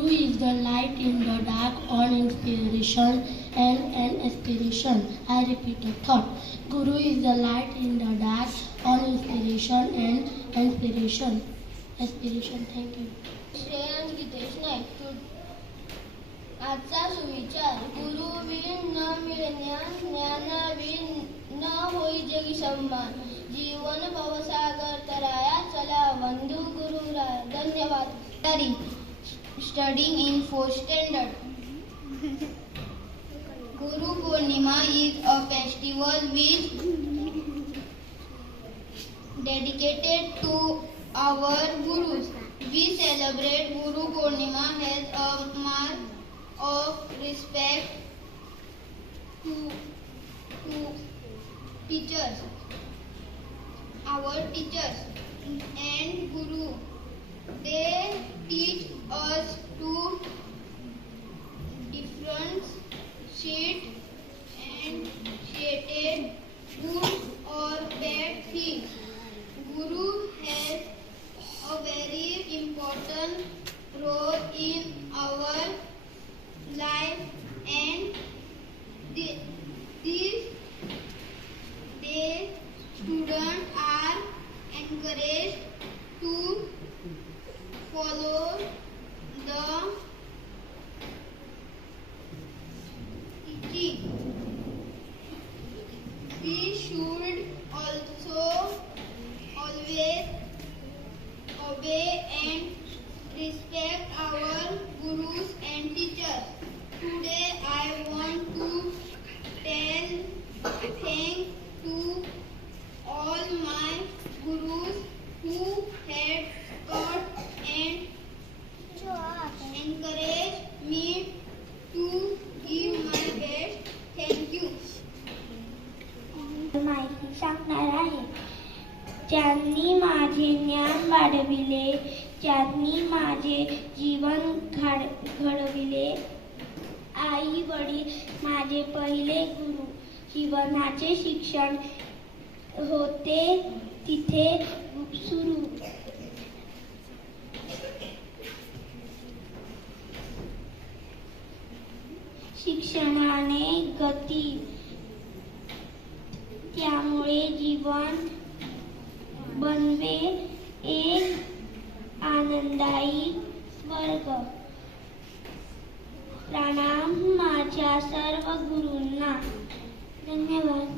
Guru is the light in the dark on inspiration and aspiration. I repeat the thought. Guru is the light in the dark on inspiration and inspiration. Aspiration. Thank you. Shreyansh Geetesh Naik. आजचा सुविचार. गुरु विण न मिळे ज्ञान, ज्ञानाविण न होई जगी सन्मान. जीवन भवसागर तराया चला वंदू गुरु राय. धन्यवाद. Studying in 4th standard. Guru Purnima is a festival which dedicated to our gurus. We celebrate Guru Purnima as a mark of respect to teachers, our teachers and Guru. They teach us to differentiate and shade good or bad things. Guru has a very important role in our life, and these days students are encouraged to follow the teaching. We should also always obey and respect our gurus and teachers. Today I want to tell thanks to all my gurus who had taught and encouraged me to give my best. Thank you. माहिती सांगणार आहे. ज्यांनी माझे ज्ञान वाढविले, ज्यांनी माझे जीवन घडविले. आई वडील माझे पहिले गुरु. जीवनाचे शिक्षण होते तिथे सुरू. शिक्षणाने गती, त्यामुळे जीवन बनवे एक आनंदायी स्वर्ग. प्रणाम माझ्या सर्व गुरूंना. धन्यवाद.